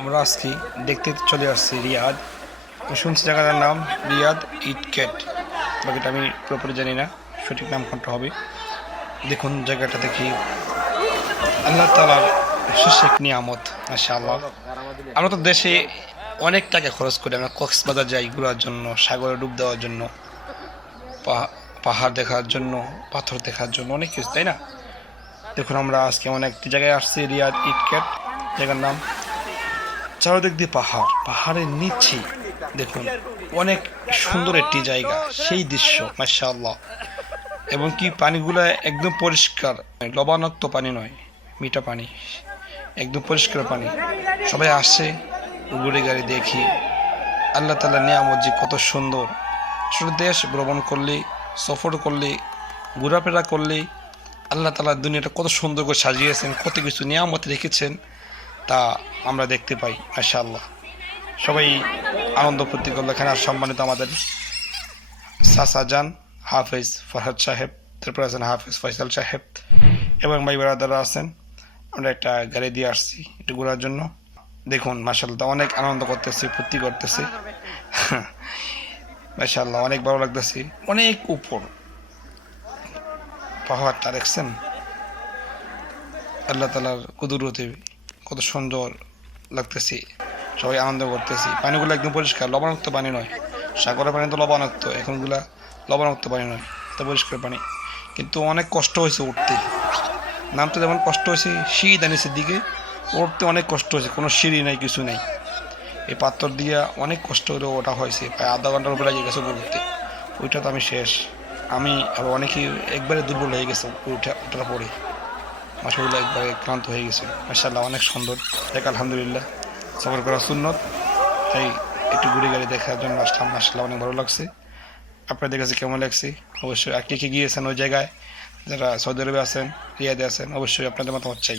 আমরা আজকে দেখতে চলে আসছি রিয়াদ। শুনছি জায়গাটার নাম রিয়াদ ইটকেট বাকিটা আমি পুরোপুরি জানি না, সঠিক নাম কোনটা হবে। দেখুন জায়গাটা দেখি। আল্লাহ তালার শেষ এক নিয়ামত আল্লাহ আমরা তো দেশে অনেক টাকা খরচ করি, আমরা কক্সবাজার যাই ঘোরার জন্য, সাগরে ডুব দেওয়ার জন্য, পাহা- পাহাড় দেখার জন্য, পাথর দেখার জন্য, অনেক কিছু, তাই না? দেখুন আমরা আজকে একটি জায়গায় আসছি, রিয়াদ ইটকেট জায়গার নাম চারদিক দিয়ে পাহাড়, পাহাড়ের নিচে। দেখুন, অনেক সুন্দর একটি জায়গা, সেই দৃশ্য, মাশাআল্লাহ। এবং কি পানিগুলো একদম পরিষ্কার, লবণাক্ত পানি নয়, মিঠা পানি, একদম পরিষ্কার পানি। সবাই আসছে ঘুরে গাড়ি দেখি। আল্লাহ তালা নিয়ামত যে কত সুন্দর। আসলে দেশ ভ্রমণ করলে, সফর করলে, ঘোরাফেরা করলে, আল্লাহ তালা দুনিয়াটা কত সুন্দর করে সাজিয়েছেন, কত কিছু নিয়ামত রেখেছেন। তা আমরা দেখতে পাই মাশা আল্লাহ সবাই আনন্দ ফুর্তি করল। এখানে আর সম্মানিত আমাদের সাসা জান, হাফেজ ফরহাদ সাহেব, তারপর আছেন হাফেজ ফয়সাল সাহেব এবং ভাই বেড়াদারা আছেন। আমরা একটা গাড়ি দিয়ে আসছি একটু ঘোরার জন্য। দেখুন মাসাল্লাহ অনেক আনন্দ করতেছি, ফুর্তি করতেছি। মাসাল্লাহ অনেক ভালো লাগতেছি। অনেক উপর। পাহাড়টা দেখছেন? আল্লাহ তালার কুদুরতে কত সুন্দর লাগতেছে। সবাই আনন্দ করতেছি। পানিগুলো একদম পরিষ্কার, লবণাক্ত পানি নয়। সাগরের পানি তো লবণাক্ত, এখনগুলা লবণাক্ত পানি নয়, তো পরিষ্কার পানি। কিন্তু অনেক কষ্ট হয়েছে উঠতে। নামতে যেমন কষ্ট হয়েছে সিঁড়ি নিচের দিকে, উঠতে অনেক কষ্ট হয়েছে, কোনো সিঁড়ি নাই, কিছু নেই। এই পাথর দিয়া অনেক কষ্ট করে ওটা হয়েছে, প্রায় আধা ঘণ্টার উপরে লেগে গেছে উঠতে ওইটা তো আমি শেষ। আমি আবার অনেকেই একবারে দুর্বল হয়ে গেছে ওইটা ওটার পরে। মাসাগুলো একবারে ক্লান্ত হয়ে গেছে। মাসাল্লাহ অনেক সুন্দর। দেখ, আলহামদুলিল্লাহ, সফর করা সুন্নত। তাই একটু ঘুরে গাড়ি দেখার জন্য আসলাম মাসাল্লাহ অনেক ভালো লাগছে। আপনাদের কাছে কেমন লাগছে? অবশ্যই, আর কে কে গিয়েছেন ওই জায়গায়? যারা সৌদি আরবে আছেন, রিয়াদে আছেন, অবশ্যই আপনাদের মতামত চাই।